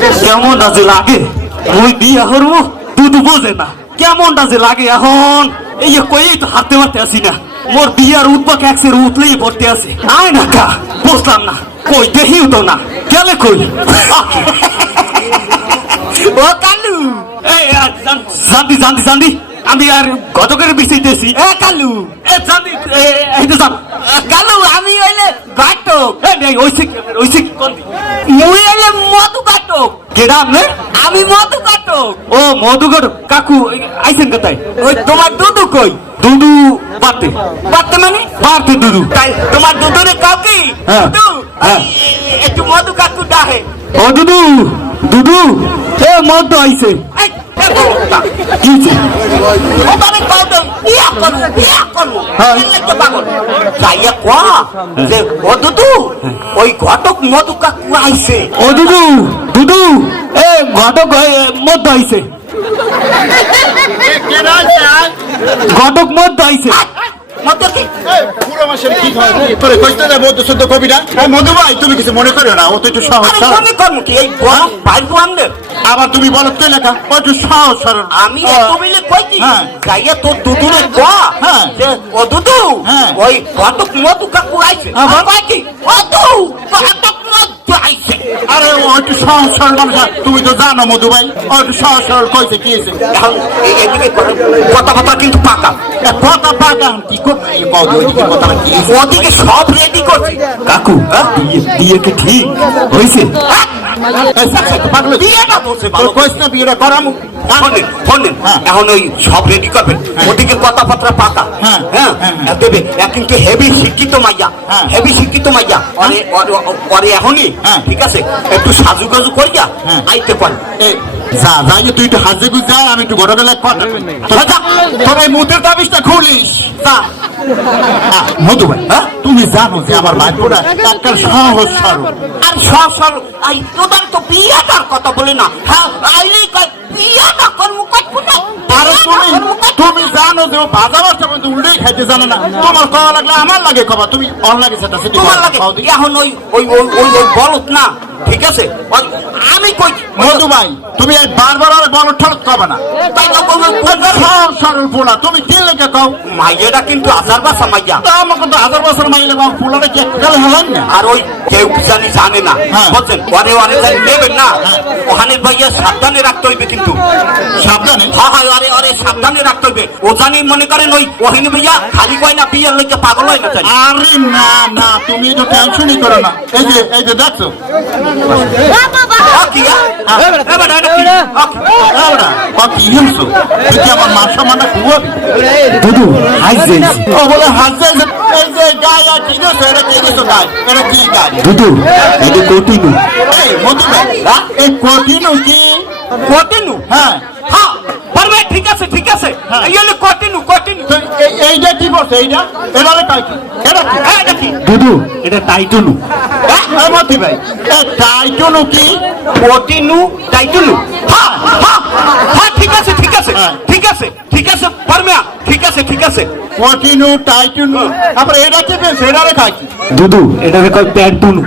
কেমনটা যে লাগে? বিয়া হরব? দুধু বোঝে না। কেমনটা যে লাগে এখন? এই যে তো হাতে মারতে আসি না। মোর বিয়ার উদ্বাক একসের উতলেই পড়তে আছে আয় না কা বুঝলাম না। কই দেখিও তো না। গেলে কই? ও কালু। এই আর জান- জানদি জানদি জানদি। আমি আর গতকের বিষয়তেছি এ কালু। এ জানদি এ, এই তো জান কালু আমি হইলে ঘাটক। এ নেই ওইসে ওইসে কোন মুই হইলে ঘাটক কেডা আমনে আমি মধু কাটক ও মধুকর কাকু আইছেন কোথায়? ওই তোমার দুধু কই? দুদু বাতে। বাড়তে মানে? বাতে দুধু তাই তোমার দুধুরে কাউকে হ্যাঁ। দুধু হ্যাঁ। একটু মধু কাকু ডাহে। ও দুধু দুধু এ মদ আইছে। হইছে? ওখানে কাউ তো বিয়া করব বিয়া করব পাগল যাইয়া কোয়া যে ও দুধু ওই ঘটক মধু কাকু ও দুদু দুদু এ ঘটক মদ আইছে ঘটক মদ আইছে আবার তুমি বলো কে লেখা? ও সহজ সরল। আমি হ্যাঁ। যাইয়া তোর দুদুরে হ্যাঁ। ও হ্যাঁ। ওই মধু কাকু আইছে। হ্যাঁ, কি? আইছে আরে ও একটু সহজ সরল মানুষ তুমি তো জানো মধু ভাই ও একটু সহজ সরল কইছে কি হয়েছে? কথা কথা কিন্তু পাকা। কথা পাকা কি করবে? এই মধু ওইদিকে কথা কি হয়েছে? ওদিকে সব রেডি করছি। কাকু বিয়ে বিয়ে কি ঠিক হয়েছে? হ্যাঁ। এখন ওই সব রেডি করবেন। ওদিকে কথাবার্তা পাকা। হ্যাঁ, হ্যাঁ। হ্যাঁ, হ্যাঁ। দেবে কিন্তু হেভি শিক্ষিত মাইয়া। হ্যাঁ। হেভি শিক্ষিত মাইয়া। অরে এখনই। হ্যাঁ। ঠিক আছে? একটু সাজু গাজু করিয়া হ্যাঁ। আইতে পারে। যা তুই একটু হাজে গুজ যা আমি একটু তোরা যা তোর এই মুতের তাবিজটা খুলিস। যা। মধু ভাই হ্যাঁ? তুমি জানো যে আমার ভাইপোরা একটা সহজ সরল আর সব সব আই তোদের তো বিয়াটার কথা বলে না। হ্যাঁ কয় বিয়াটা করব করব না আরে তুমি তুমি জানো যে বাচ্চা কিন্তু উল্টেই খাইতে জানে না। তোমার খাওয়া লাগলে আমার লাগে খাবার তুমি অন লাগে সেটা তোমার লাগে। এখন ওই ওই ওই ওই বলত না ঠিক আছে? আমি কই মধু ভাই তুমি বারবার আর বলো ঠড়ক খাবে না। তাই না কই- কই- কই- কই- সহজ সরল পোলা তুমি কি লেগে খাও মাইয়াটা কিন্তু আজার বাসা মাইয়া। তা আমাকে তো হাজার বছর মাইলে বাবা পোলাটা কি গেলে হেলান না? আর ওই কেউ জানি জানে না। হ্যাঁ। ওরে ওরে নেবেন না। ওখানে ভাইয়া সাবধানে রাখতে হইবে কিন্তু। সাবধানে? হ্যাঁ হ্যাঁ আরে আরে সাবধানে রাখতে হইবে ও জানি মনে করেন ওই ওহিনী ভাইয়া খালি কয় না বিয়ের লইকে পাগল হয় না জানি। আরে না না তুমি তো টেনশনই করো না। এই যে এই যে দেখছ? আমার মান ও বলে এটা কটিনু এই, মধু হ্যাঁ? এই কঠিনও কি? কটিনু হ্যাঁ, হ্যাঁ। আছে ঠিক আছে হ্যাঁ। এই হলো তো এই- এইটা কি করছে, এইটা? কয় কি? এটা কি? হ্যাঁ এটা কি দুদু এটা টাইটুনু হ্যাঁ, মধু ভাই, এই টাইটনও কি? কটিনু টাইটুনু হ্যাঁ হ্যাঁ হ্যাঁ ঠিক আছে ঠিক আছে হ্যাঁ। ঠিক আছে ঠিক আছে পারবে ঠিক আছে ঠিক আছে কঠিনও, টাইটনও। তারপরে এটা কি? এটারে কয় কি? দুদু এটা কয় প্যান্টুনু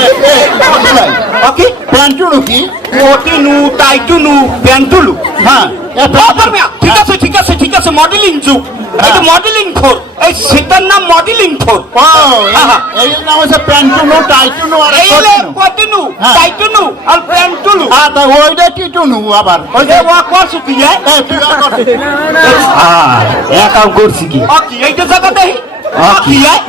এই, এই, মধু ভাই, ওকে প্যান্টুনও কি? কটিনু টাইটুনু প্যান্টুলু হ্যাঁ, ঠিক আছে ঠিক আছে ঠিক আছে মডেলিং যুগ। এটা মডেলিং ফোর এই সেটার নাম মডেলিং হ্যাঁ। এই নাম হচ্ছে প্যান্টুনু, টাইটুনু আর এই। কটিনু। টাইটুনু আর প্যান্টুলু হ্যাঁ, তা ওইটা টিটুনু আবার। ওই যে, ওয়া করছ কি হ্যাঁ তুই আর কর। হ্যাঁ এক কাম করছি কি এইটা জায়গা দেই কি হ্যাঁ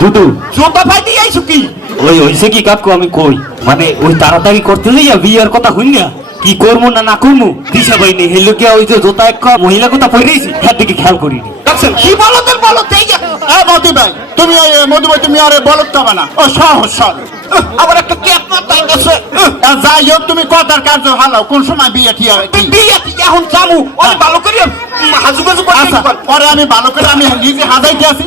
দুদু জোতা পাই দিয়ে আইছো কি? ওই হইছে কি কাকু আমি কই? মানে ওই তাড়াতাড়ি করতে যাইয়া বিয়ার কথা হই না? কি করব না না করব দিশা পাই নেই হেলো কি ওই যে জোতা এক মহিলা কথা পড়েছি হ্যাঁ দিকে খেয়াল দেখছেন কি বলো তোর বলো মধু ভাই, তুমি এই মধু ভাই, তুমি আরে বলত হবে না। ও সহজ। উহ, আবার একটা ক্যাপ গেছে আর যাই হোক তুমি কথার কার্য হালাও। কোন সময় বিয়ে ঠিয়া কি বিয়ে কি এখন জামু ওরে ভালো করে হাজু গাজু করে আচ্ছা। পরে আমি ভালো করে আমি নিজে হাজাইতে আছি।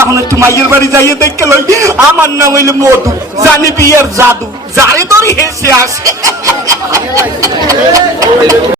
এখন একটু মাইয়ের বাড়ি যাইয়ে দেখে লই। আমার নাম হইলে মধু। জানি বিয়ের জাদু। যারে তোর হেসে আসে।